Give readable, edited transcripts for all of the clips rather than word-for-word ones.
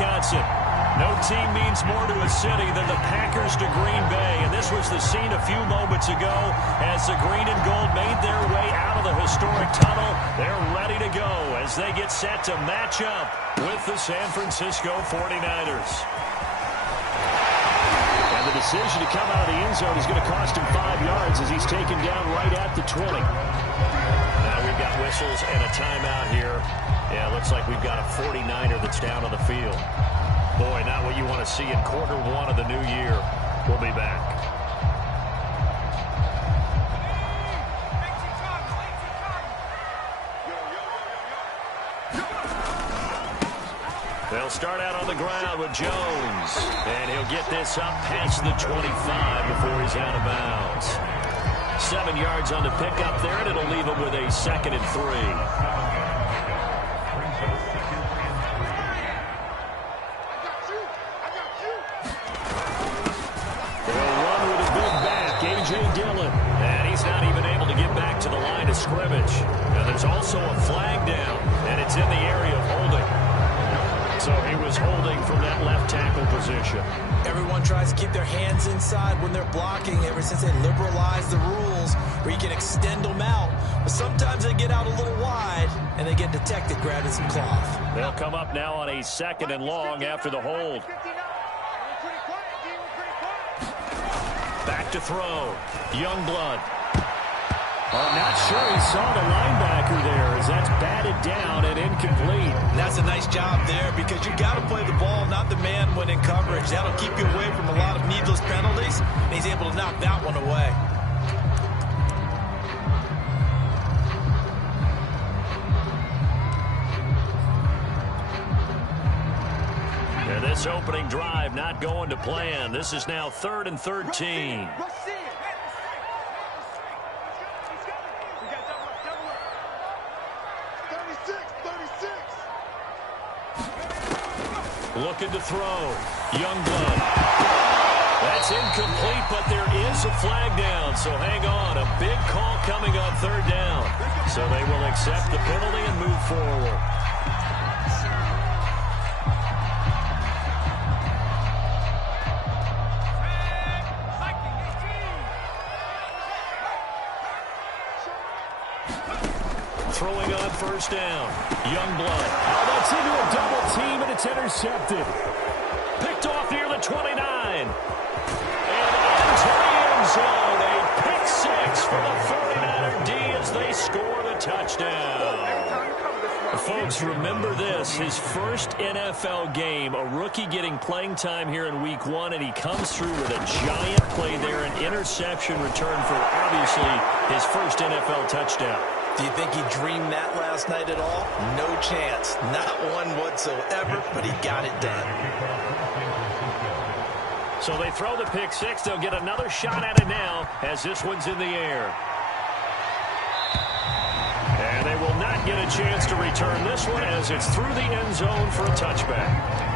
Wisconsin. No team means more to a city than the Packers to Green Bay, and this was the scene a few moments ago as the green and gold made their way out of the historic tunnel. They're ready to go as they get set to match up with the San Francisco 49ers. And the decision to come out of the end zone is going to cost him 5 yards as he's taken down right at the 20. Now we've got whistles and a timeout here. Yeah, looks like we've got a 49er that's down on the field. Boy, not what you want to see in quarter one of the new year. We'll be back. They'll start out on the ground with Jones. And he'll get this up past the 25 before he's out of bounds. 7 yards on the pickup there, and it'll leave him with a 2nd and 3. Scrimmage. Now there's also a flag down, and it's in the area of holding. So he was holding from that left tackle position. Everyone tries to keep their hands inside when they're blocking ever since they liberalized the rules where you can extend them out. But sometimes they get out a little wide, and they get detected grabbing some cloth. They'll come up now on a 2nd and long after the hold. Back to throw. Youngblood. I'm not sure he saw the linebacker there as that's batted down and incomplete. That's a nice job there because you got to play the ball, not the man when in coverage. That'll keep you away from a lot of needless penalties, and he's able to knock that one away. And this opening drive not going to plan. This is now 3rd and 13. Looking to throw. Youngblood. That's incomplete, but there is a flag down. So hang on. A big call coming on 3rd down. So they will accept the penalty and move forward. Throwing on 1st down. Youngblood. Oh, that's into a double team, and it's intercepted. Picked off near the 29. And into the end zone. A pick 6 for the 49er D as they score the touchdown. Folks, remember this. His first NFL game, a rookie getting playing time here in week 1, and he comes through with a giant play there, an interception return for, obviously, his first NFL touchdown. Do you think he dreamed that last night at all? No chance. Not one whatsoever, but he got it done. So they throw the pick 6. They'll get another shot at it now as this one's in the air. And they will not get a chance to return this one as it's through the end zone for a touchback.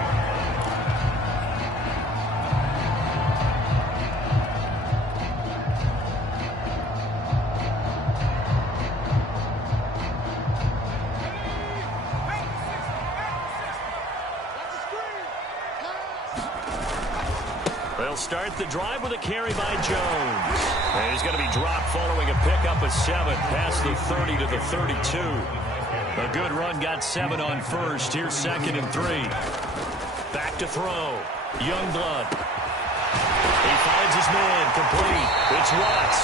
They'll start the drive with a carry by Jones. And he's going to be dropped following a pickup of 7 past the 30 to the 32. A good run got 7 on 1st. Here's 2nd and 3. Back to throw. Youngblood. He finds his man complete. It's Watts.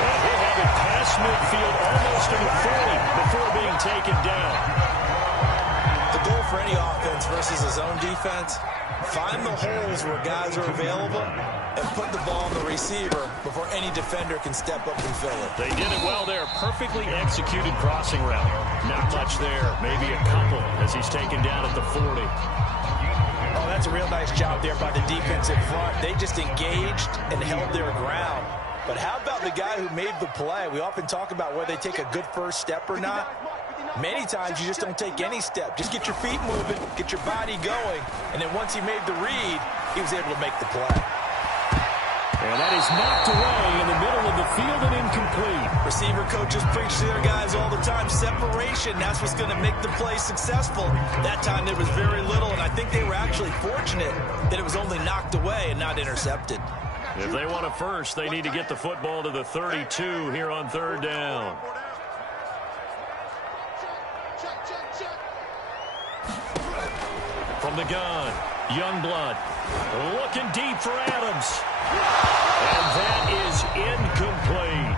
And he'll have it past midfield almost to the 40 before being taken down. The goal for any offense versus his own defense, find the holes where guys are available and put the ball on the receiver before any defender can step up and fill it. They did it well there. Perfectly executed crossing route. Not much there. Maybe a couple as he's taken down at the 40. Oh, that's a real nice job there by the defensive front. They just engaged and held their ground. But how about the guy who made the play? We often talk about whether they take a good first step or not. Many times you just don't take any step. Just get your feet moving, get your body going, and then once he made the read, he was able to make the play. And that is knocked away in the middle of the field and incomplete. Receiver coaches preach to their guys all the time. Separation, that's what's going to make the play successful. That time there was very little, and I think they were actually fortunate that it was only knocked away and not intercepted. If they want a first, they need to get the football to the 32 here on third down. From the gun, Youngblood looking deep for Adams. And that is incomplete.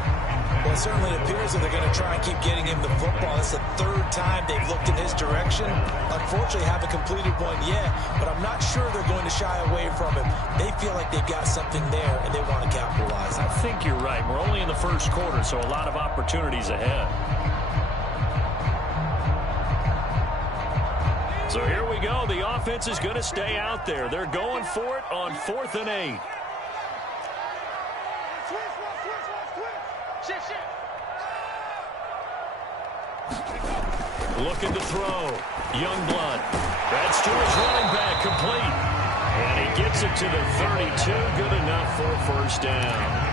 Well, it certainly appears that they're going to try and keep getting him the football. It's the third time they've looked in his direction. Unfortunately, haven't completed one yet, but I'm not sure they're going to shy away from him. They feel like they've got something there, and they want to capitalize. I think you're right. We're only in the first quarter, so a lot of opportunities ahead. So here we go. The offense is going to stay out there. They're going for it on 4th and 8. Looking to throw. Youngblood. That's to his running back, complete. And he gets it to the 32. Good enough for a first down.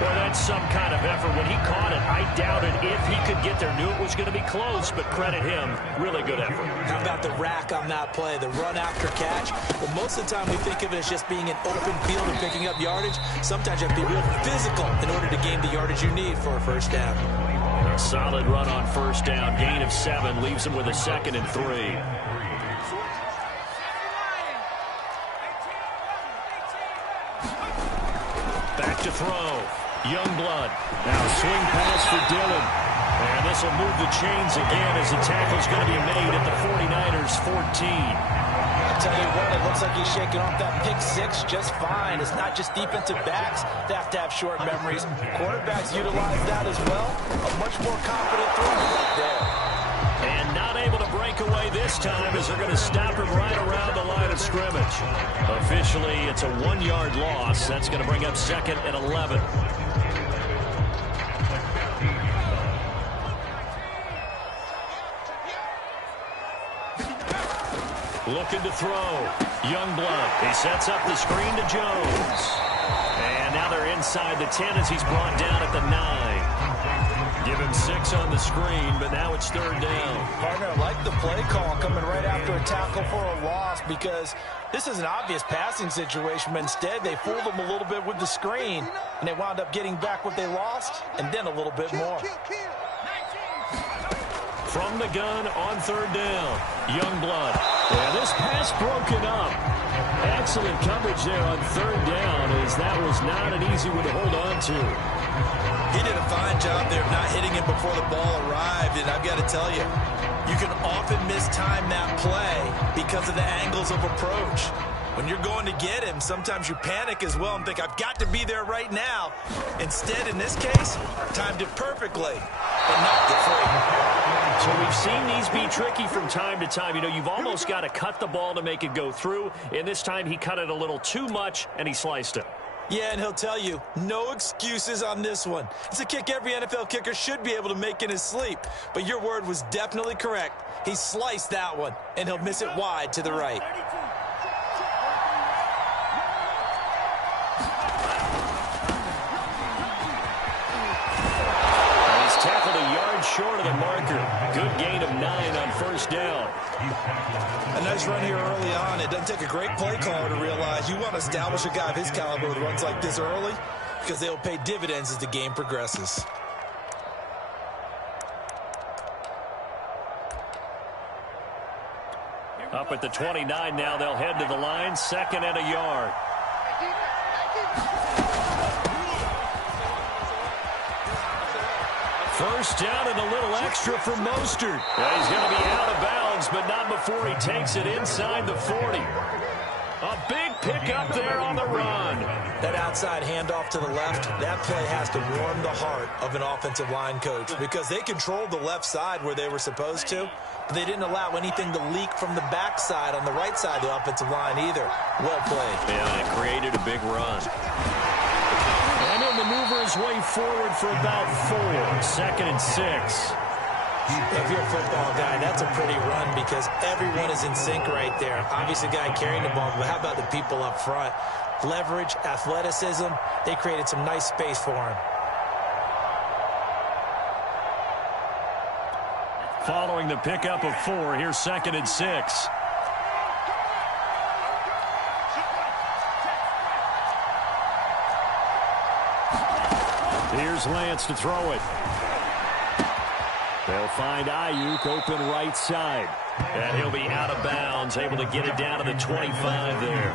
Boy, that's some kind of effort. When he caught it, I doubted if he could get there. Knew it was going to be close, but credit him. Really good effort. How about the rack on that play, the run after catch? Well, most of the time we think of it as just being an open field and picking up yardage. Sometimes you have to be real physical in order to gain the yardage you need for a first down. A solid run on first down. Gain of 7 leaves him with a 2nd and 3. Back to throw. Youngblood. Now swing pass for Dillon. And this will move the chains again as the tackle's going to be made at the 49ers 14. I'll tell you what, it looks like he's shaking off that pick 6 just fine. It's not just defensive backs that have to have short memories. Quarterbacks utilize that as well. A much more confident throw right there. And not able to break away this time as they're going to stop him right around the line of scrimmage. Officially, it's a 1-yard loss. That's going to bring up 2nd and 11. Looking to throw. Youngblood. He sets up the screen to Jones. And now they're inside the 10 as he's brought down at the 9. Give him 6 on the screen, but now it's 3rd down. Partner, I like the play call coming right after a tackle for a loss because this is an obvious passing situation, but instead they fooled them a little bit with the screen, and they wound up getting back what they lost and then a little bit more. From the gun on 3rd down, Youngblood. Yeah, this pass broken up. Excellent coverage there on 3rd down as that was not an easy one to hold on to. He did a fine job there of not hitting him before the ball arrived, and I've got to tell you, you can often mistime that play because of the angles of approach. When you're going to get him, sometimes you panic as well and think, I've got to be there right now. Instead, in this case, timed it perfectly, but knocked it free. So we've seen these be tricky from time to time. You know, you've almost got to cut the ball to make it go through. And this time he cut it a little too much, and he sliced it. Yeah, and he'll tell you, no excuses on this one. It's a kick every NFL kicker should be able to make in his sleep. But your word was definitely correct. He sliced that one, and he'll miss it wide to the right. He's tackled a yard short of the marker. Good gain of 9 on 1st down. A nice run here early on. It doesn't take a great play caller to realize you want to establish a guy of his caliber with runs like this early because they'll pay dividends as the game progresses. Up at the 29 now, they'll head to the line, 2nd and a yard. First down and a little extra for Mostert. Well, he's going to be out of bounds, but not before he takes it inside the 40. A big pickup there on the run. That outside handoff to the left, that play has to warm the heart of an offensive line coach because they controlled the left side where they were supposed to, but they didn't allow anything to leak from the backside on the right side of the offensive line either. Well played. Yeah, it created a big run. And he'll maneuver his way forward for about 4. 2nd and 6. If you're a football guy, that's a pretty run because everyone is in sync right there. Obviously, the guy carrying the ball, but how about the people up front? leverage, athleticism. They created some nice space for him. Following the pickup of 4, here's 2nd and 6. Here's Lance to throw it. They'll find Ayuk open right side. And he'll be out of bounds, able to get it down to the 25 there.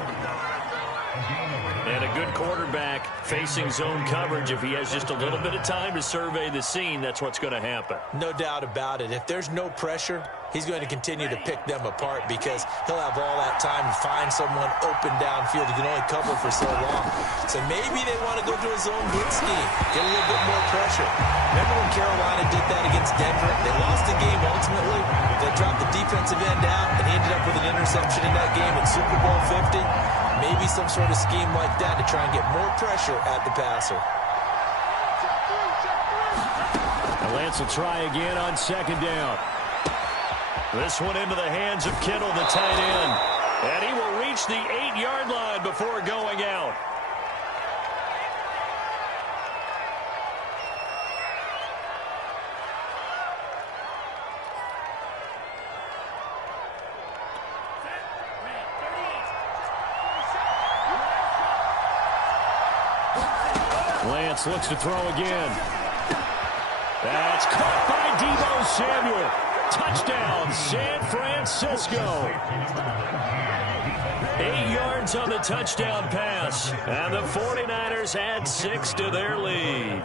And a good quarterback facing zone coverage. If he has just a little bit of time to survey the scene, that's what's going to happen. No doubt about it. If there's no pressure, he's going to continue to pick them apart because he'll have all that time to find someone open downfield. He can only cover for so long. So maybe they want to go to a zone blitz scheme, get a little bit more pressure. Remember when Carolina did that against Denver? They lost the game ultimately. They dropped the defensive end out, and he ended up with an interception in that game in Super Bowl 50. Maybe some sort of scheme like that to try and get more pressure at the passer. And Lance will try again on 2nd down. This one into the hands of Kittle, the tight end. And he will reach the 8-yard line before going out. Lance looks to throw again. That's caught by Deebo Samuel. Touchdown, San Francisco. 8 yards on the touchdown pass. And the 49ers add 6 to their lead.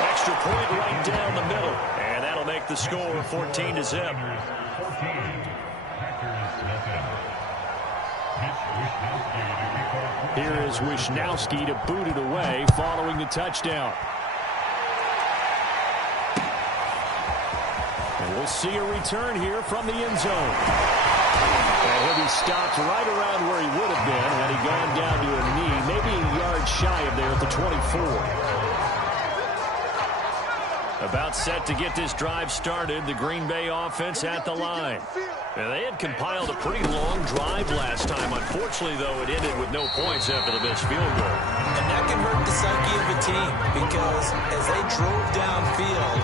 Extra point right down the middle. And that'll make the score 14-0. Here is Wishnowsky to boot it away following the touchdown. And we'll see a return here from the end zone. And he'll be stopped right around where he would have been had he gone down to a knee, maybe a yard shy of there at the 24. About set to get this drive started, the Green Bay offense at the line. And they had compiled a pretty long drive last time. Unfortunately, though, it ended with no points after the missed field goal. And that can hurt the psyche of a team because as they drove downfield,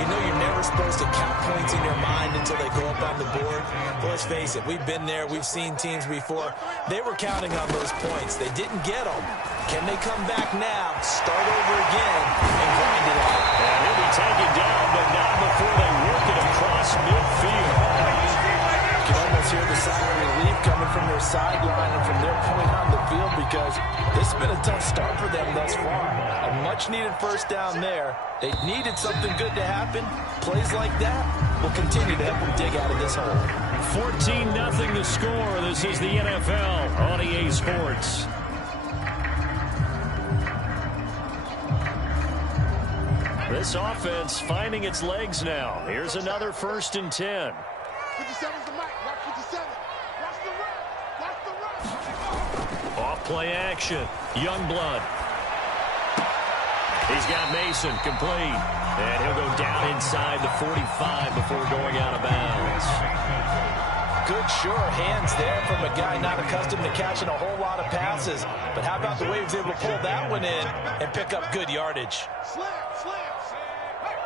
you know you're never supposed to count points in your mind until they go up on the board. But let's face it, we've been there. We've seen teams before. They were counting on those points. They didn't get them. Can they come back now, start over again, and grind it out? And he'll be taken down, but not before they work it across midfield. You can almost hear the sigh of relief coming from their sideline and from their point on the field because this has been a tough start for them thus far. A much-needed first down there. They needed something good to happen. Plays like that will continue to help them dig out of this hole. 14-0 the score. This is the NFL on EA Sports. This offense finding its legs now. Here's another 1st and 10. 57's the mic. Watch 57. Watch the run. Watch the run. Off play action. Youngblood. He's got Mason complete. And he'll go down inside the 45 before going out of bounds. Good, sure hands there from a guy not accustomed to catching a whole lot of passes. But how about the way he was able to pull that one in and pick up good yardage? Slam, slam. Hey.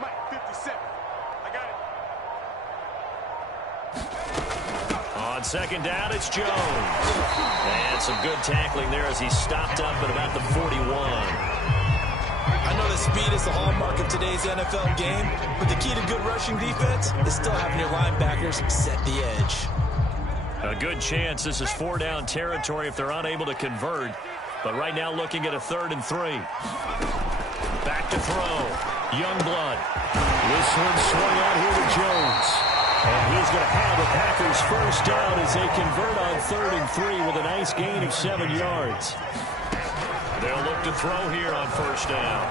Mike, 57. I got it. On 2nd down, it's Jones. And some good tackling there as he stopped up at about the 41. I know that speed is the hallmark of today's NFL game, but the key to good rushing defense is still having your linebackers set the edge. A good chance this is 4-down territory if they're unable to convert. But right now looking at a 3rd and 3. Back to throw. Youngblood. This one swung out here to Jones. And he's going to have the Packers first down as they convert on 3rd and 3 with a nice gain of 7 yards. They'll look to throw here on 1st down.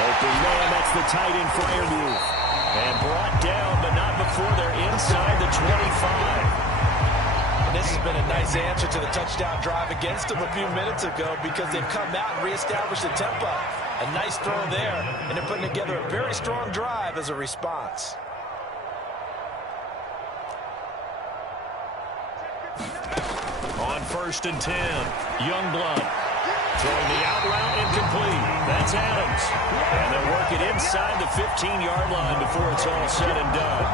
Open man, that's the tight end flyer move. And brought down, but not before they're inside the 25. And this This has been a nice answer to the touchdown drive against them a few minutes ago because they've come out and reestablished the tempo. A nice throw there, and they're putting together a very strong drive as a response. On 1st and 10, Youngblood throwing the out route incomplete. That's Adams. And they'll work it inside the 15-yard line before it's all said and done.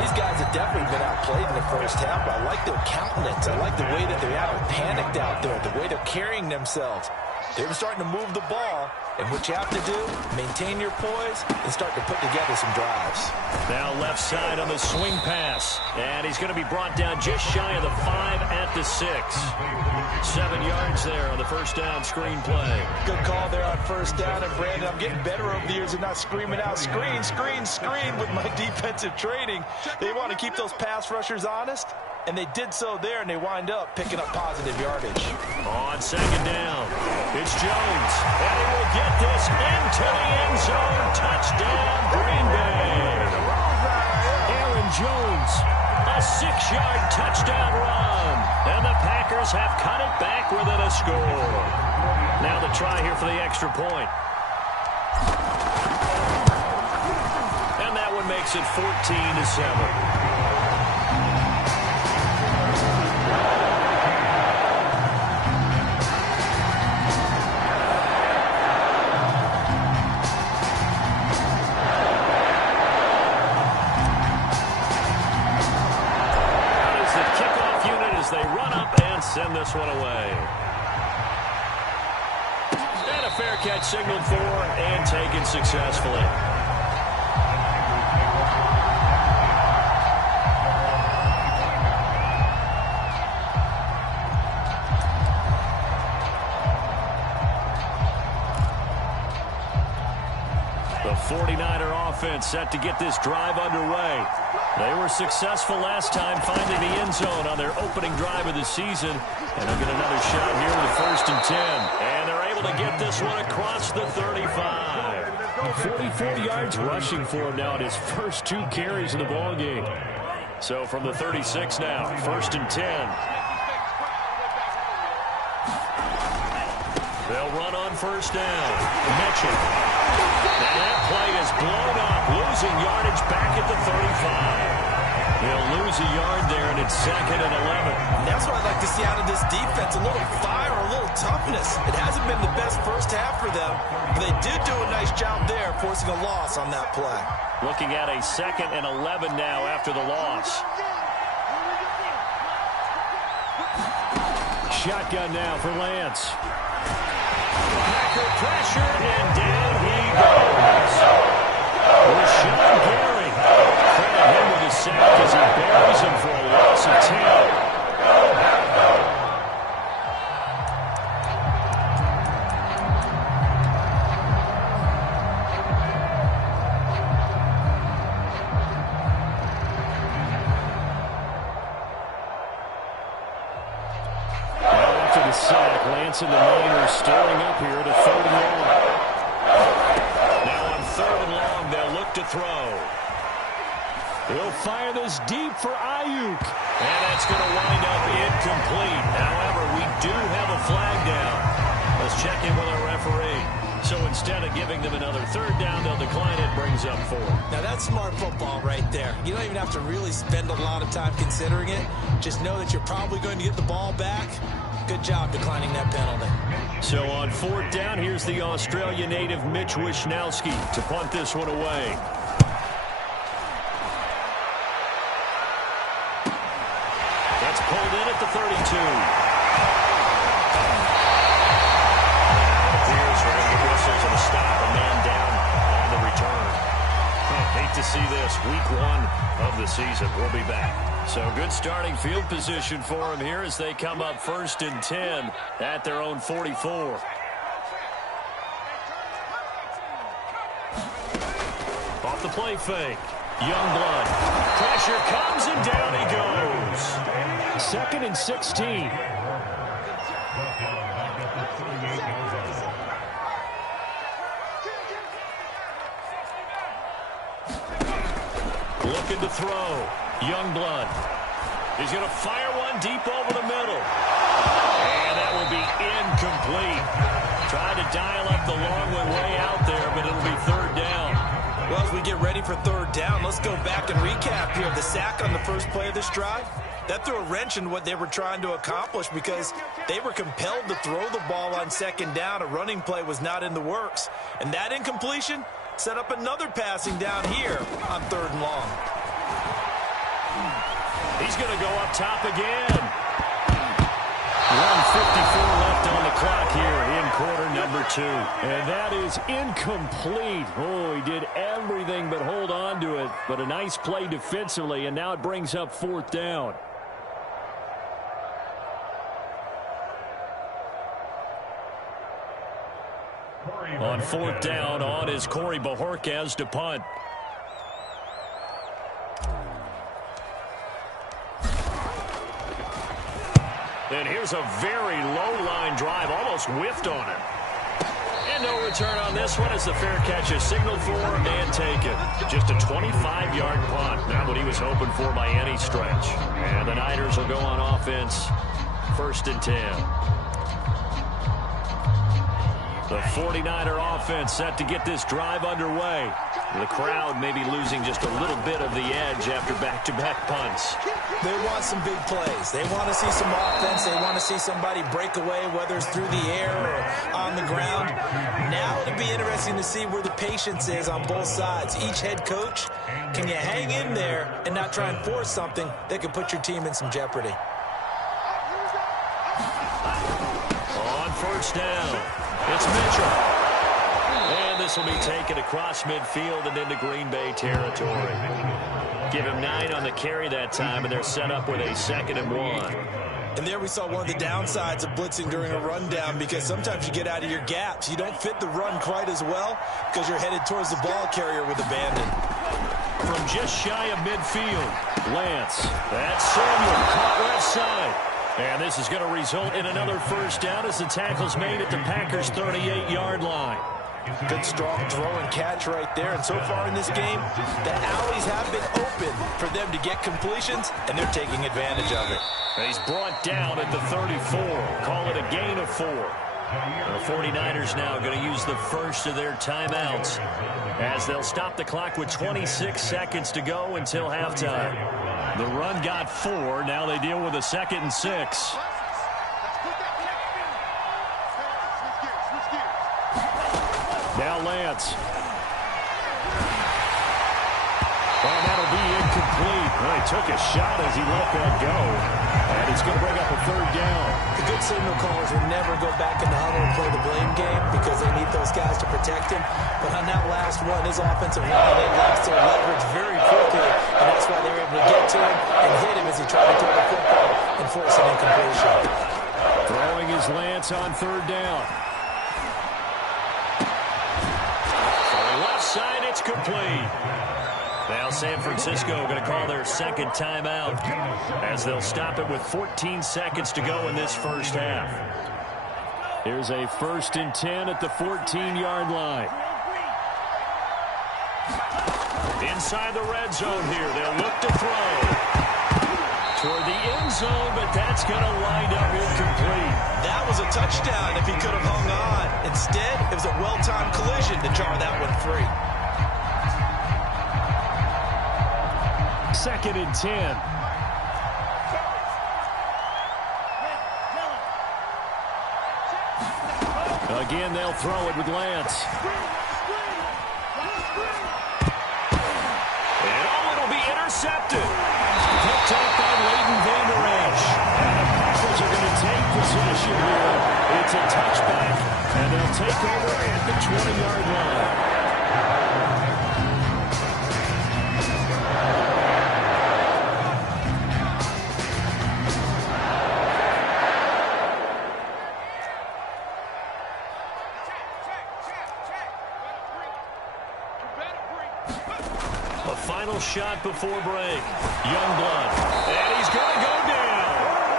These guys have definitely been outplayed in the first half. I like their countenance. I like the way that they haven't panicked out there, the way they're carrying themselves. They're starting to move the ball, and what you have to do, maintain your poise and start to put together some drives. Now left side on the swing pass, and he's going to be brought down just shy of the 5 at the 6. 7 yards there on the first down screen play. Good call there on first down, and Brandon, I'm getting better over the years of not screaming out, screen, screen, screen with my defensive training. They want to keep those pass rushers honest, and they did so there, and they wind up picking up positive yardage. On second down, it's Jones, and he will get this into the end zone. Touchdown, Green Bay. Aaron Jones, a 6-yard touchdown run, and the Packers have cut it back within a score. Now the try here for the extra point. And that one makes it 14-7. Send this one away. And a fair catch signaled for and taken successfully. The 49er offense set to get this drive underway. They were successful last time finding the end zone on their opening drive of the season. And they'll get another shot here with the 1st and 10. And they're able to get this one across the 35. 44 yards rushing for him now at his first 2 carries in the ballgame. So from the 36 now, 1st and 10. They'll run on first down. Mitchell. And that play is blown up, losing yardage back at the 35. They'll lose a yard there, and it's 2nd and 11. And that's what I'd like to see out of this defense, a little fire, a little toughness. It hasn't been the best first half for them, but they did do a nice job there, forcing a loss on that play. Looking at a 2nd and 11 now after the loss. Shotgun now for Lance. Packer pressure, and down he goes. Rashawn Gary. Credit him with a sack as he buries him for a loss of 10. After the sack, Lance and the Niners stirring up here to 3rd and long. Now on 3rd and long, they'll look to throw. He'll fire this deep for Ayuk. And that's going to wind up incomplete. However, we do have a flag down. Let's check in with our referee. So instead of giving them another 3rd down, they'll decline it, brings up 4. Now that's smart football right there. You don't even have to really spend a lot of time considering it. Just know that you're probably going to get the ball back. Good job declining that penalty. So on 4th down, here's the Australia native Mitch Wishnowsky to punt this one away. That's pulled in at the 32. Appears we're going to get whistles and a stop, a man down on the return. Hate to see this. Week 1 of the season. We'll be back. So good starting field position for them here as they come up 1st and 10 at their own 44. Off the play fake. Youngblood. Pressure comes and down he goes. 2nd and 16. Looking to throw. Youngblood. He's going to fire one deep over the middle. And that will be incomplete. Tried to dial up the long one way out there, but it'll be third down. Well, as we get ready for third down, let's go back and recap here. The sack on the first play of this drive, that threw a wrench in what they were trying to accomplish because they were compelled to throw the ball on second down. A running play was not in the works. And that incompletion set up another passing down here on third and long. He's going to go up top again. 1:54 left on the clock here in quarter number 2. And that is incomplete. Oh, he did everything but hold on to it. But a nice play defensively, and now it brings up fourth down. On fourth down, on is Corey Bojorquez to punt. And here's a very low-line drive, almost whiffed on it. And no return on this one as the fair catch is signaled for and taken. Just a 25-yard punt, not what he was hoping for by any stretch. And the Niners will go on offense, 1st and 10. The 49er offense set to get this drive underway. The crowd may be losing just a little bit of the edge after back-to-back punts. They want some big plays. They want to see some offense. They want to see somebody break away, whether it's through the air or on the ground. Now it'll be interesting to see where the patience is on both sides. Each head coach, can you hang in there and not try and force something that could put your team in some jeopardy? On first down, it's Mitchell. And this will be taken across midfield and into Green Bay territory. Give him 9 on the carry that time, and they're set up with a 2nd and 1. And there we saw one of the downsides of blitzing during a rundown, because sometimes you get out of your gaps. You don't fit the run quite as well because you're headed towards the ball carrier with abandon. From just shy of midfield, Lance. That's Samuel, caught left side. And this is going to result in another first down as the tackle's made at the Packers' 38-yard line. Good strong throw and catch right there. And so far in this game, the alleys have been open for them to get completions, and they're taking advantage of it. And he's brought down at the 34. Call it a gain of 4. The 49ers now going to use the first of their timeouts as they'll stop the clock with 26 seconds to go until halftime. The run got 4. Now they deal with a 2nd and 6. Now Lance. And that'll be incomplete. Well, he took a shot as he let that go. And it's going to bring up a 3rd down. The good signal callers will never go back in the huddle and play the blame game because they need those guys to protect him. But on that last one, his offensive line, they lost their leverage very quickly. And that's why they were able to get to him and hit him as he tried to throw the football and force an incompletion. Throwing his Lance on 3rd down. Side, it's complete. Now San Francisco going to call their 2nd timeout as they'll stop it with 14 seconds to go in this first half. Here's a 1st and 10 at the 14-yard line. Inside the red zone here. They'll look to throw toward the end zone, but that's going to wind up incomplete. That was a touchdown if he could have hung on. Instead, it was a well-timed collision to jar that one free. 2nd and 10. Again, they'll throw it with Lance. And it'll be intercepted. Picked up by Leighton Vander Esch. And the Packers are going to take possession here. It's a touchback, and they'll take over at the 20-yard line. A final shot before break. Youngblood. And he's going to go down.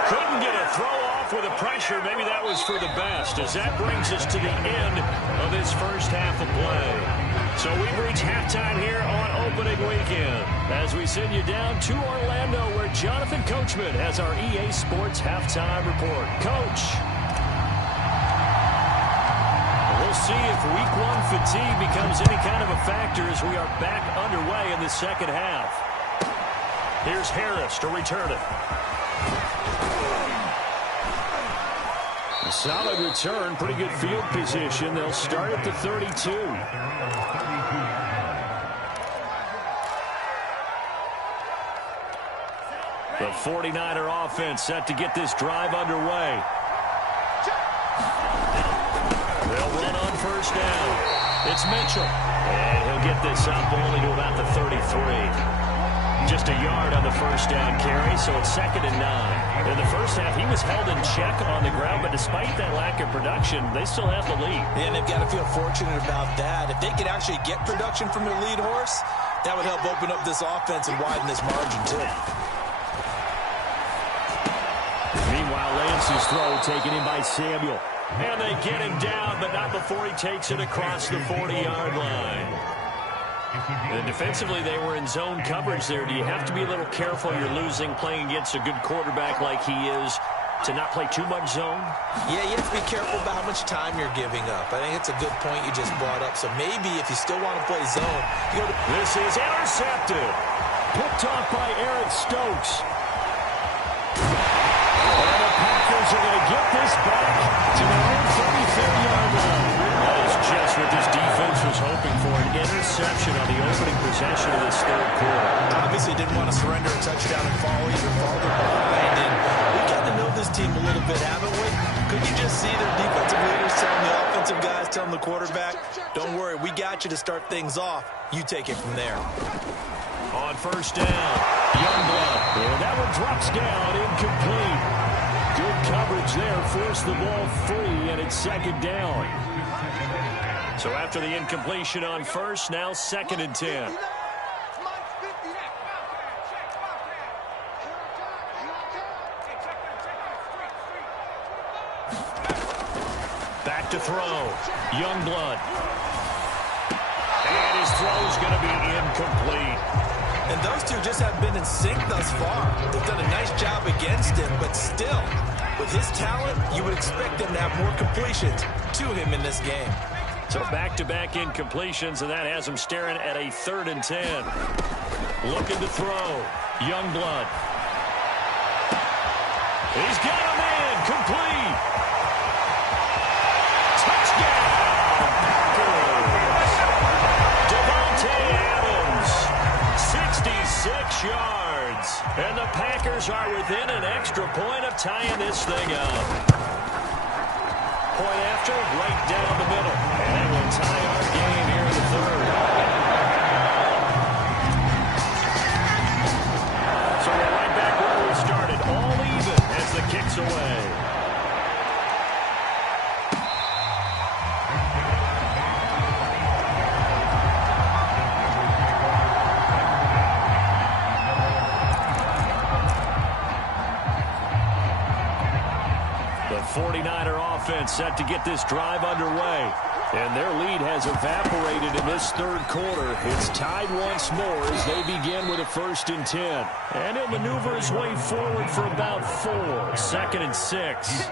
Couldn't get a throw off with the pressure. Maybe that was for the best, as that brings us to the end of this first half of play. So we've reached halftime here on opening weekend as we send you down to Orlando where Jonathan Coachman has our EA Sports halftime report. Coach, we'll see if Week 1 fatigue becomes any kind of a factor as we are back underway in the second half. Here's Harris to return it. A solid return, pretty good field position. They'll start at the 32. The 49er offense set to get this drive underway. They'll run on first down. It's Mitchell. And he'll get this up only to about the 33. Just a yard on the first down carry, so it's 2nd and 9. In the first half, he was held in check on the ground, but despite that lack of production, they still have the lead. And they've got to feel fortunate about that. If they could actually get production from their lead horse, that would help open up this offense and widen this margin, too. Meanwhile, Lance's throw taken in by Samuel. And they get him down, but not before he takes it across the 40-yard line. And defensively, they were in zone coverage there. Do you have to be a little careful? You're losing playing against a good quarterback like he is to not play too much zone? Yeah, you have to be careful about how much time you're giving up. I think it's a good point you just brought up. So maybe if you still want to play zone, you go to... This is intercepted. Picked off by Eric Stokes. And the Packers are going to get this back to their own 33rd-yard line. That is just what this defense was hoping for, an interception on the opening possession of this third quarter. Obviously didn't want to surrender a touchdown and fall even farther behind. And we got to know this team a little bit, haven't we? Could you just see their defensive leaders telling the offensive guys, telling the quarterback, don't worry, we got you to start things off. You take it from there. On first down, Youngblood. And that one drops down, incomplete. Good coverage there, forced the ball free, and it's 2nd down. So after the incompletion on first, now 2nd and 10. Back to throw, Youngblood. And his throw's going to be incomplete. And those two just have been in sync thus far. They've done a nice job against him, but still, with his talent, you would expect them to have more completions to him in this game. So back-to-back incompletions, and that has him staring at a 3rd and 10. Looking to throw, Youngblood. He's got him in, complete. Touchdown, Packers. Devontae Adams, 66 yards. And the Packers are within an extra point of tying this thing up. Point after, right down the middle. And that will tie our game here in the 3rd. So we're right back where we started. All even as the kick's away. The 49er offense set to get this drive underway. And their lead has evaporated in this 3rd quarter. It's tied once more as they begin with a 1st and 10. And he'll maneuver his way forward for about 4. 2nd and 6.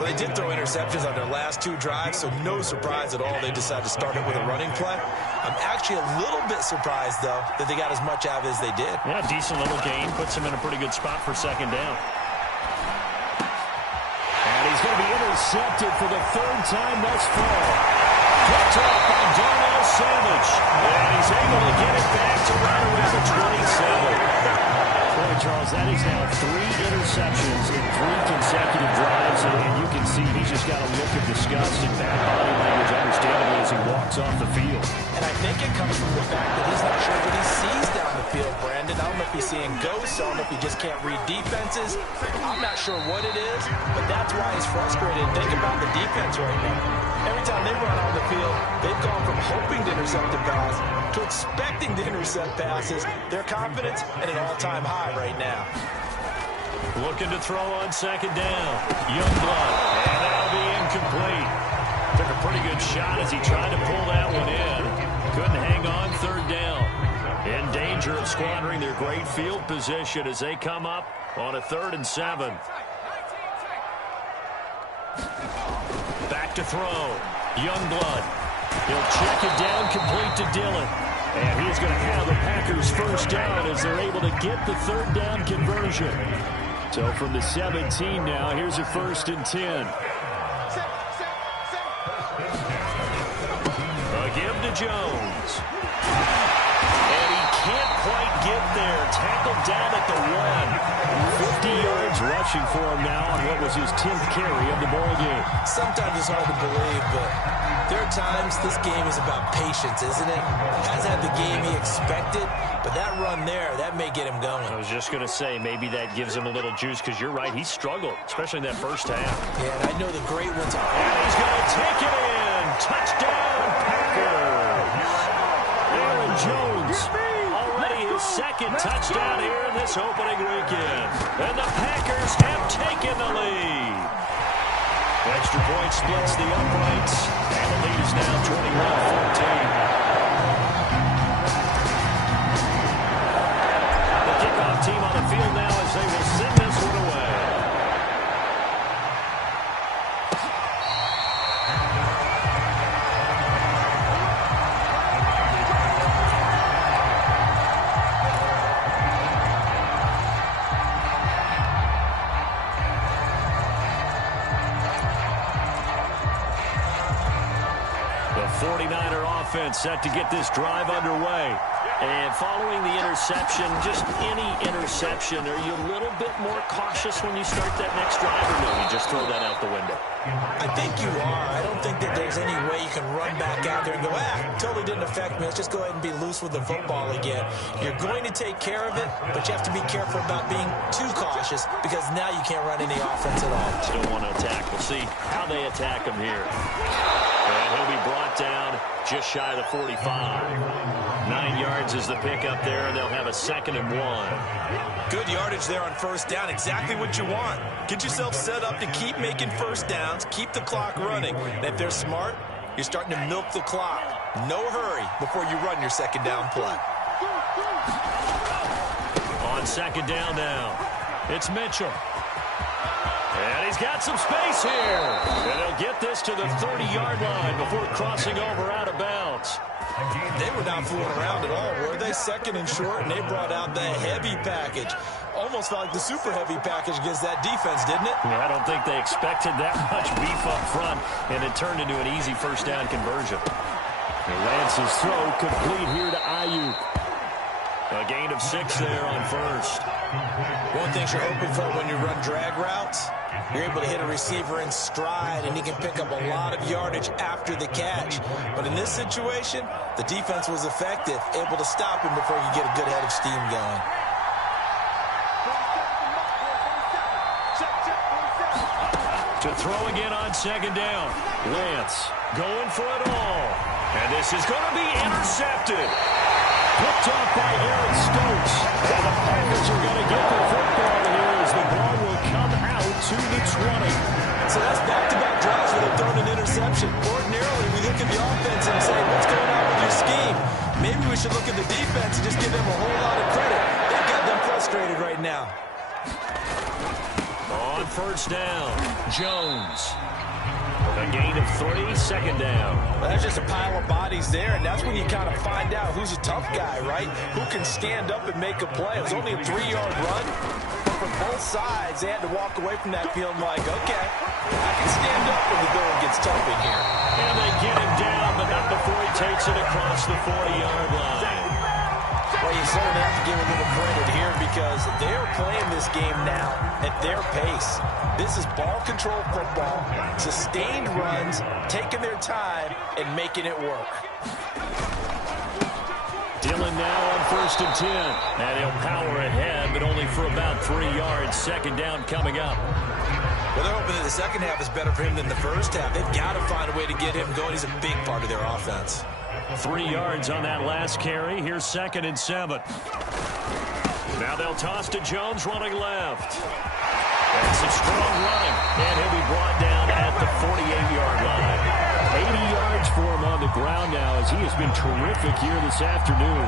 Well, they did throw interceptions on their last 2 drives, so no surprise at all they decided to start it with a running play. I'm actually a little bit surprised, though, that they got as much out of it as they did. Yeah, decent little gain. Puts them in a pretty good spot for 2nd down. And he's going to be intercepted for the 3rd time thus far. Picked off by Darnell Savage. And he's able to get it back to right around the 27. Boy, Charles, that is now 3 interceptions in 3 consecutive drives. And you can see he's just got a look of disgust and bad body language, understandably, as he walks off the field. And I think it comes from the fact that he's not sure what he sees down the field, Brandon. I don't know if he's seeing ghosts. I don't know if he just can't read defenses. I'm not sure what it is, but that's why he's frustrated. Think about the defense right now. Every time they run on the field, they've gone from hoping to intercept a pass to expecting to intercept passes. Their confidence at an all-time high right now. Looking to throw on 2nd down. Youngblood, and that'll be incomplete. Took a pretty good shot as he tried to pull that one in. couldn't hang on third down. In danger of squandering their great field position as they come up on a 3rd and 7. Back to throw. Youngblood. He'll check it down, complete to Dillon. And he's going to have the Packers first down as they're able to get the 3rd down conversion. So from the 17 now, here's a 1st and 10. A give to Jones. And he can't quite get there. Tackled down at the 1. 50 yards rushing for him now on what was his 10th carry of the ball game. Sometimes it's hard to believe, but there are times this game is about patience, isn't it? Hasn't had the game he expected, but that run there, that may get him going. I was just going to say, maybe that gives him a little juice, because you're right, he struggled, especially in that first half. Yeah, and I know the great ones are. And he's going to take it in. Touchdown, Packers. Aaron Jones, already his 2nd touchdown here in this opening weekend. And the Packers have taken the lead. Extra point splits the uprights, and the lead is now 21-14. The kickoff team on the field now as they will send this one away. The 49er offense set to get this drive underway. And following the interception, just any interception, are you a little bit more cautious when you start that next drive, or no, you just throw that out the window? I think you are. I don't think that there's any way you can run back out there and go, totally didn't affect me. Let's just go ahead and be loose with the football again. You're going to take care of it, but you have to be careful about being too cautious, because now you can't run any offense at all. Still want to attack. We'll see how they attack him here. And he'll be brought down just shy of the 45. 9 yards is the pickup there, and they'll have a 2nd and 1. Good yardage there on first down. Exactly what you want. Get yourself set up to keep making first downs, keep the clock running. And if they're smart, you're starting to milk the clock. No hurry before you run your 2nd down play. On 2nd down now, it's Mitchell. And he's got some space here. And he'll get this to the 30-yard line before crossing over out of bounds. They were not fooling around at all, were they? 2nd and short, and they brought out the heavy package. Almost felt like the super heavy package against that defense, didn't it? Yeah, I don't think they expected that much beef up front, and it turned into an easy first down conversion. And Lance's throw complete here to Ayuk. A gain of 6 there on first. One thing you're hoping for when you run drag routes, you're able to hit a receiver in stride, and he can pick up a lot of yardage after the catch. But in this situation, the defense was effective, able to stop him before you get a good head of steam going. To throw again on 2nd down. Lance going for it all. And this is going to be intercepted. Picked off by Aaron Stokes. And the Packers are going to get the football here as the ball will come out to the 20. So that's back-to-back drives where they've thrown an interception. Ordinarily, we look at the offense and say, what's going on with your scheme? Maybe we should look at the defense and just give them a whole lot of credit. They've got them frustrated right now. On first down, Jones. A gain of 3, 2nd down. Well, that's just a pile of bodies there, and that's when you kind of find out who's a tough guy, right? Who can stand up and make a play. It was only a 3-yard run, but from both sides, they had to walk away from that feeling like, okay, I can stand up when the going gets tough in here. And they get him down, but not before he takes it across the 40-yard line. Well, you certainly have to give a little credit here because they're playing this game now at their pace. This is ball control football, sustained runs, taking their time, and making it work. Dillon now on 1st and 10. And he'll power ahead, but only for about 3 yards. 2nd down coming up. Well, they're hoping that the second half is better for him than the first half. They've got to find a way to get him going. He's a big part of their offense. 3 yards on that last carry. Here's 2nd and 7. Now they'll toss to Jones running left. And some strong running. And he'll be brought down at the 48-yard line. 80 yards for him on the ground now as he has been terrific here this afternoon.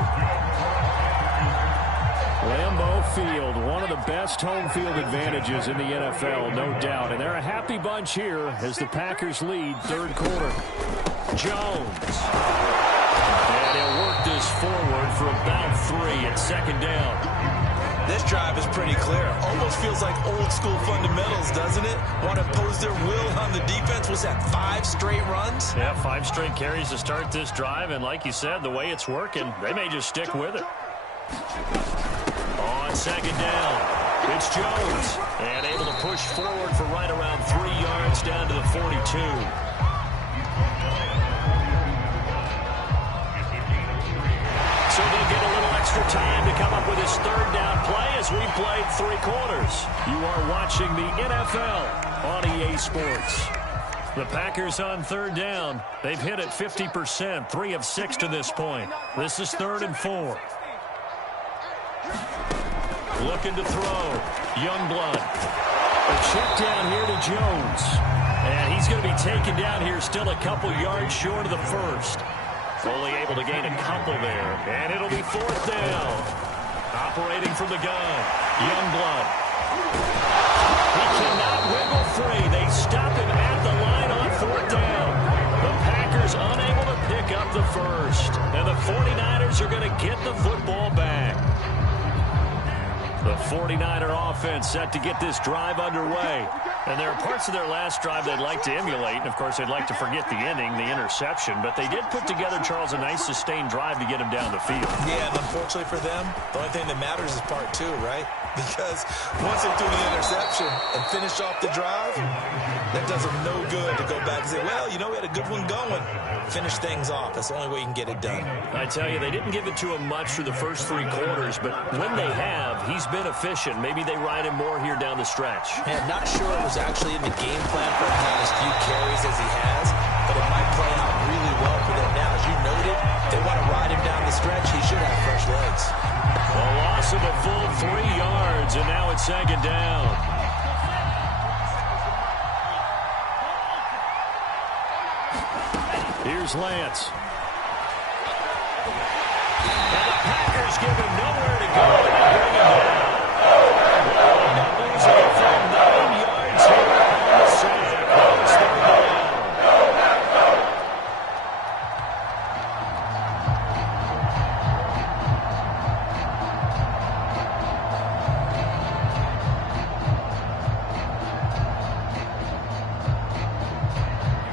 Lambeau Field, one of the best home field advantages in the NFL, no doubt. And they're a happy bunch here as the Packers lead third quarter. Jones. And he'll work this forward for about 3 at second down. This drive is pretty clear. Almost feels like old school fundamentals, doesn't it? Want to impose their will on the defense. Was that 5 straight runs? Yeah, 5 straight carries to start this drive. And like you said, the way it's working, they may just stick with it. On second down, it's Jones. And able to push forward for right around 3 yards down to the 42. So they'll get a little extra time to come up with his third down play as we played 3 quarters. You are watching the NFL on EA Sports. The Packers on third down. They've hit it 50%, 3 of 6 to this point. This is 3rd and 4. Looking to throw. Youngblood. A check down here to Jones. And he's going to be taken down here still a couple yards short of the first. Only able to gain a couple there. And it'll be 4th down. Operating from the gun. Youngblood. He cannot wiggle free. They stop him at the line on 4th down. The Packers unable to pick up the first. And the 49ers are going to get the football back. The 49er offense set to get this drive underway. And there are parts of their last drive they'd like to emulate. And, of course, they'd like to forget the ending, the interception. But they did put together, Charles, a nice sustained drive to get him down the field. Yeah, and unfortunately for them, the only thing that matters is part 2, right? Because once they threw the interception and finished off the drive, that does them no good to go back and say, well, you know, we had a good one going. Finish things off. That's the only way you can get it done. I tell you, they didn't give it to him much for the first 3 quarters, but when they have, he's been efficient. Maybe they ride him more here down the stretch. Man, not sure it was actually in the game plan for him to have as few carries as he has, but it might play out really well for them now. As you noted, they want to ride him down the stretch. He should have fresh legs. A loss of a full 3 yards, and now it's second down. Here's Lance. And the Packers give him nowhere to go, and they bring him down. They'll end up losing a full 9 yards here on the sack. It's third down.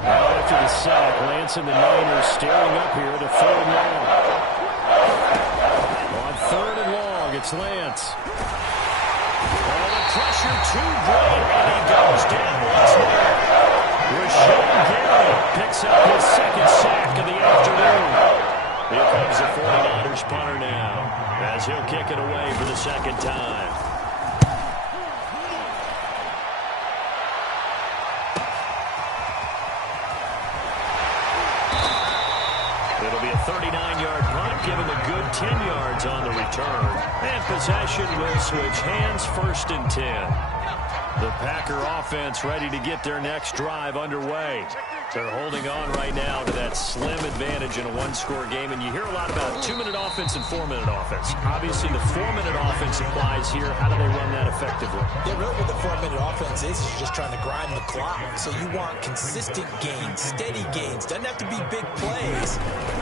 After the sack, Lance and the Niners staring up here to 3rd and long. On 3rd and long, it's Lance. Oh, the pressure too great, and he goes down once more. Rashawn Gary picks up his 2nd sack of the afternoon. Here comes the 49ers punter now, as he'll kick it away for the 2nd time. It'll be a 39-yard punt, give him a good 10 yards on the return. And possession will switch hands, 1st and 10. The Packer offense ready to get their next drive underway. They're holding on right now to that slim advantage in a 1-score game. And you hear a lot about 2-minute offense and 4-minute offense. Obviously, the 4-minute offense applies here. How do they run that effectively? Yeah, really what the 4-minute offense is you're just trying to grind the clock. So you want consistent gains, steady gains. Doesn't have to be big plays,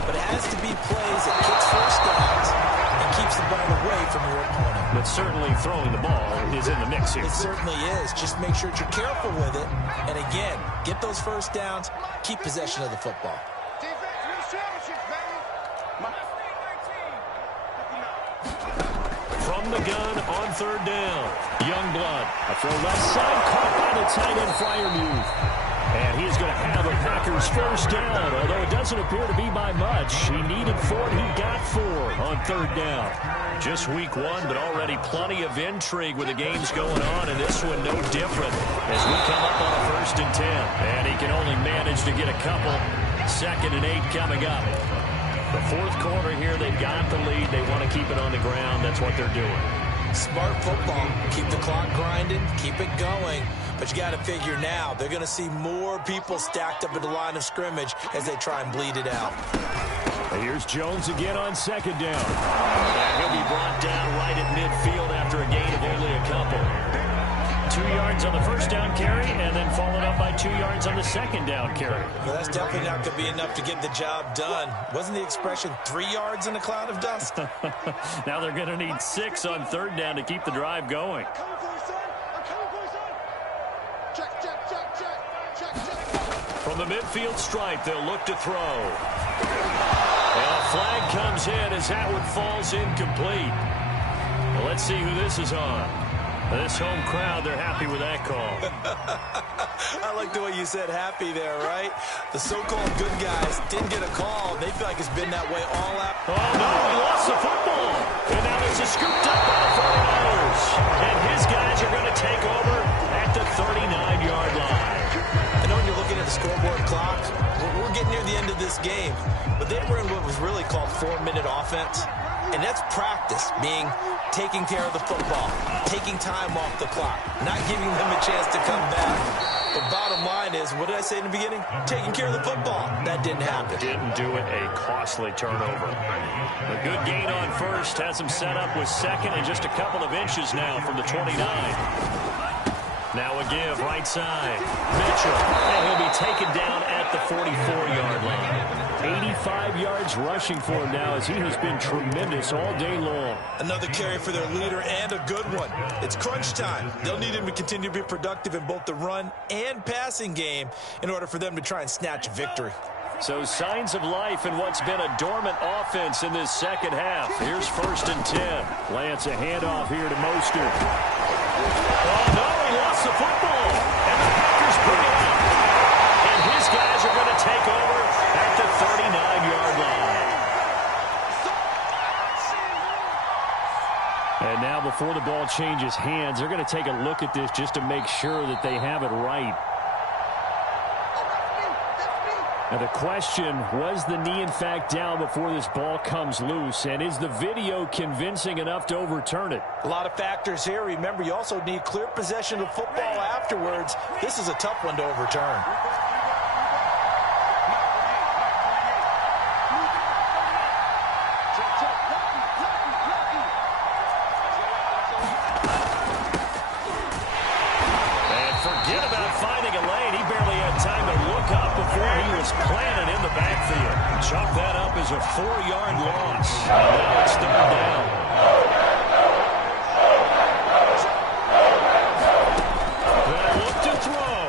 but it has to be plays that kicks first downs and keeps the ball away from your opponent. But certainly throwing the ball is in the mix here. It certainly is. Just make sure that you're careful with it. And again, get those first downs, keep possession of the football. From the gun on 3rd down, Youngblood. A throw left side, caught by the tight end Freiermuth. And he's going to have a Packers first down, although it doesn't appear to be by much. He needed 4, and he got 4 on 3rd down. Just week 1, but already plenty of intrigue with the games going on, and this one no different as we come up on a 1st and 10. And he can only manage to get a couple. 2nd and 8 coming up. The 4th quarter here, they've got the lead. They want to keep it on the ground. That's what they're doing. Smart football. Keep the clock grinding. Keep it going. But you got to figure now they're going to see more people stacked up at the line of scrimmage as they try and bleed it out. And here's Jones again on second down. And he'll be brought down right at midfield after a gain of only a couple. 2 yards on the first down carry, and then followed up by 2 yards on the second down carry. Well, that's definitely not going to be enough to get the job done. Wasn't the expression 3 yards in a cloud of dust? Now they're going to need 6 on third down to keep the drive going. From the midfield stripe, they'll look to throw. And a flag comes in as that one falls incomplete. Well, let's see who this is on. This home crowd, they're happy with that call. I like the way you said happy there, right? The so-called good guys didn't get a call. They feel like it's been that way all out. Oh, no, he lost the football. And now there's a scooped up by the 49ers. And his guys are going to take over at the 39-yard line. I know when you're looking at the scoreboard clock, we're getting near the end of this game. But they were in what was really called 4-minute offense. And that's practice, being taking care of the football, taking time off the clock, not giving them a chance to come back. The bottom line is, what did I say in the beginning? Taking care of the football. That didn't happen. Didn't do it. A costly turnover. A good gain on first has him set up with second and just a couple of inches now from the 29. Now a give right side. Mitchell. And he'll be taken down at the 44-yard line. 85 yards rushing for him now as he has been tremendous all day long. Another carry for their leader and a good one. It's crunch time. They'll need him to continue to be productive in both the run and passing game in order for them to try and snatch a victory. So signs of life in what's been a dormant offense in this second half. Here's 1st and 10. Lance a handoff here to Mostert. Oh, no, he lost the football. And the Packers bring it up. And his guys are going to take over at the 39-yard line. And now before the ball changes hands, they're going to take a look at this just to make sure that they have it right. Now the question, was the knee in fact down before this ball comes loose? And is the video convincing enough to overturn it? A lot of factors here. Remember, you also need clear possession of football afterwards. This is a tough one to overturn. Planted in the backfield. Chalk that up as a 4-yard loss. Now it's third down. They'll look to throw.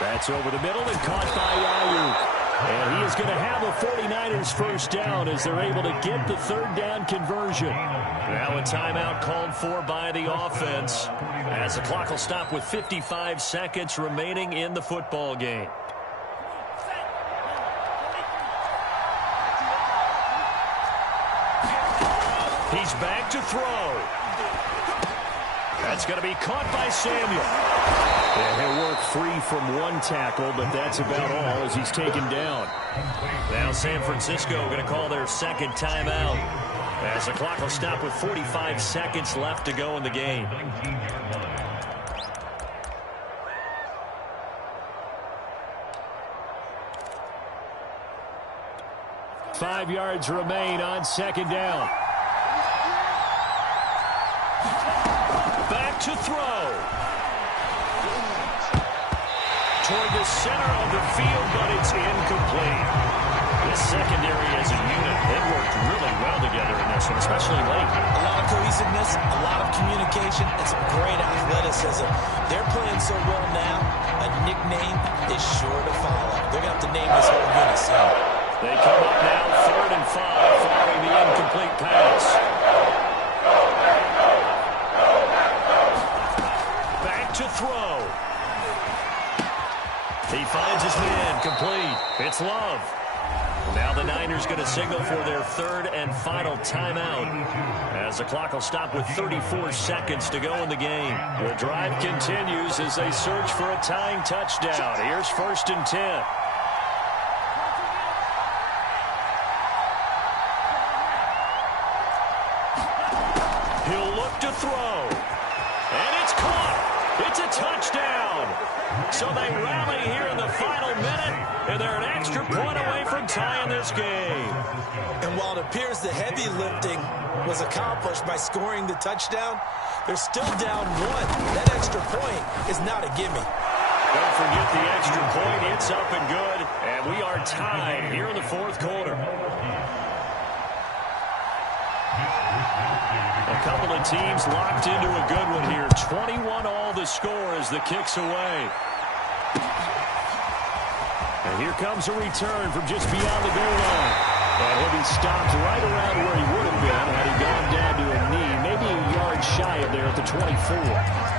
That's over the middle and caught by Ayuk. And he is going to have a 49ers first down as they're able to get the third down conversion. Now a timeout called for by the offense as the clock will stop with 55 seconds remaining in the football game. He's back to throw. That's going to be caught by Samuel. And he'll work free from one tackle, but that's about all as he's taken down. Now San Francisco going to call their second timeout as the clock will stop with 45 seconds left to go in the game. Five yards remain on second down. Back to throw. Toward the center of the field, but it's incomplete. This secondary as a unit, they worked really well together in this one, especially late. A lot of cohesiveness, a lot of communication, and some great athleticism. They're playing so well now, a nickname is sure to follow. They're going to have to name this whole unit soon. They come up now 3rd and 5 following the incomplete pass. Back to throw. He finds his man complete. It's Love. Now the Niners going to signal for their third and final timeout as the clock will stop with 34 seconds to go in the game. The drive continues as they search for a tying touchdown. Here's 1st and 10. He'll look to throw. And it's caught. touchdown. So they rally here in the final minute, and they're an extra point away from tying this game. And while it appears the heavy lifting was accomplished by scoring the touchdown, they're still down one. That extra point is not a gimme. Don't forget the extra point. It's up and good, and we are tied here in the fourth quarter. A couple of teams locked into a good one here. 21 all the score as the kick's away. And here comes a return from just beyond the goal line. And he'll be stopped right around where he would have been had he gone down to a knee, maybe a yard shy of there at the 24.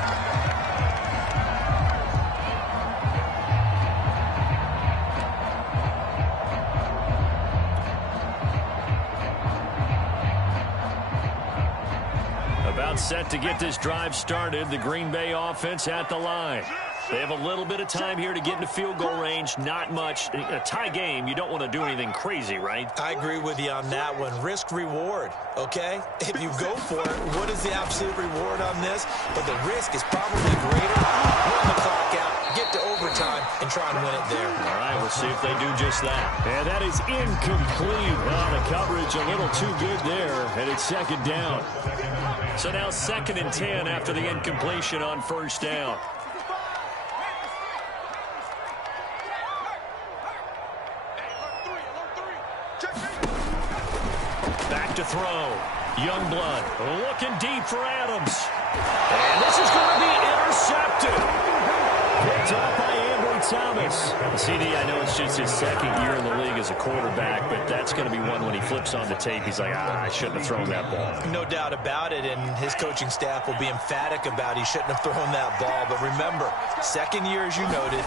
Set to get this drive started. The Green Bay offense at the line. They have a little bit of time here to get into field goal range. Not much. A tie game, you don't want to do anything crazy, right? I agree with you on that one. Risk reward, okay? If you go for it, what is the absolute reward on this? But the risk is probably greater. Run the clock out, get to overtime, and try and win it there. All right, we'll see if they do just that. And that is incomplete. Well, the coverage a little too good there, and it's second down. So now 2nd and 10 after the incompletion on first down. Back to throw. Youngblood looking deep for Adams. And this is going to be intercepted. Picked up by Ambry Thomas. CD, I know it's just his second year in the league as a quarterback, but that's going to be one when he flips on the tape. He's like, I shouldn't have thrown that ball. No doubt about it, and his coaching staff will be emphatic about he shouldn't have thrown that ball. But remember, second year, as you noted,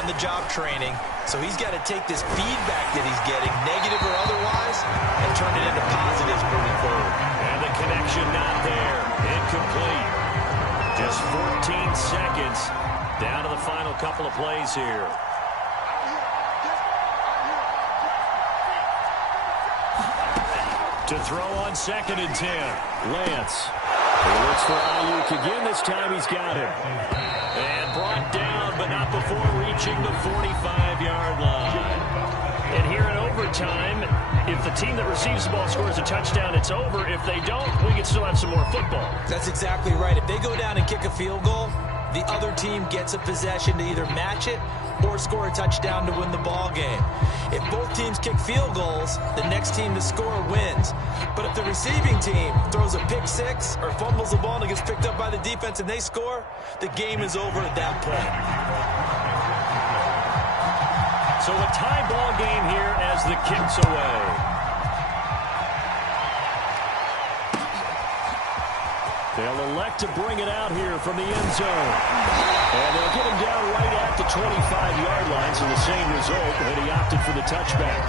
on-the-job training, so he's got to take this feedback that he's getting, negative or otherwise, and turn it into positives moving forward. And the connection not there. Incomplete. Just 14 seconds. Down to the final couple of plays here. To throw on 2nd and 10. Lance. He looks for Ayuk again. This time he's got him. And brought down, but not before reaching the 45-yard line. And here in overtime, if the team that receives the ball scores a touchdown, it's over. If they don't, we can still have some more football. That's exactly right. If they go down and kick a field goal, the other team gets a possession to either match it or score a touchdown to win the ball game. If both teams kick field goals, the next team to score wins. But if the receiving team throws a pick six or fumbles the ball and it gets picked up by the defense and they score, the game is over at that point. So a tie ball game here as the kick's away. They'll elect to bring it out here from the end zone. And they'll get him down right at the 25-yard line, so the same result, but he opted for the touchback.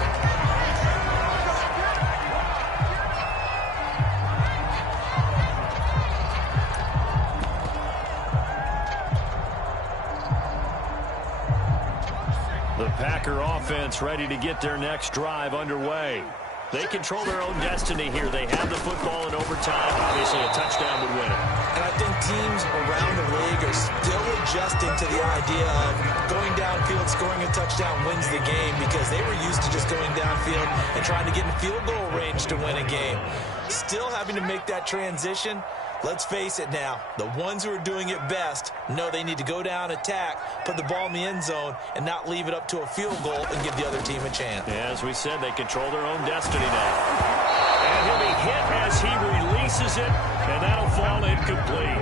The Packer offense ready to get their next drive underway. They control their own destiny here. They have the football in overtime. Obviously, a touchdown would win it. And I think teams around the league are still adjusting to the idea of going downfield, scoring a touchdown wins the game, because they were used to just going downfield and trying to get in field goal range to win a game. Still having to make that transition. Let's face it now, the ones who are doing it best know they need to go down, attack, put the ball in the end zone, and not leave it up to a field goal and give the other team a chance. Yeah, as we said, they control their own destiny now. And he'll be hit as he releases it, and that'll fall incomplete.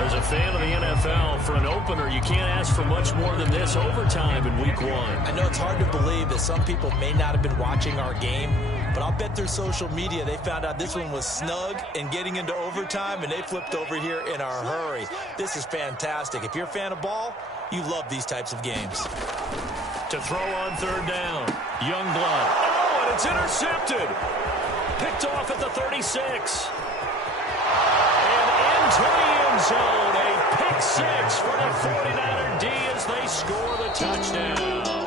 As a fan of the NFL, for an opener, you can't ask for much more than this overtime in Week 1. I know it's hard to believe that some people may not have been watching our game, but I'll bet through social media they found out this one was snug and getting into overtime, and they flipped over here in a hurry. This is fantastic. If you're a fan of ball, you love these types of games. To throw on third down, Youngblood. Oh, and it's intercepted. Picked off at the 36. And into the end zone, a pick six for the 49er D as they score the touchdown.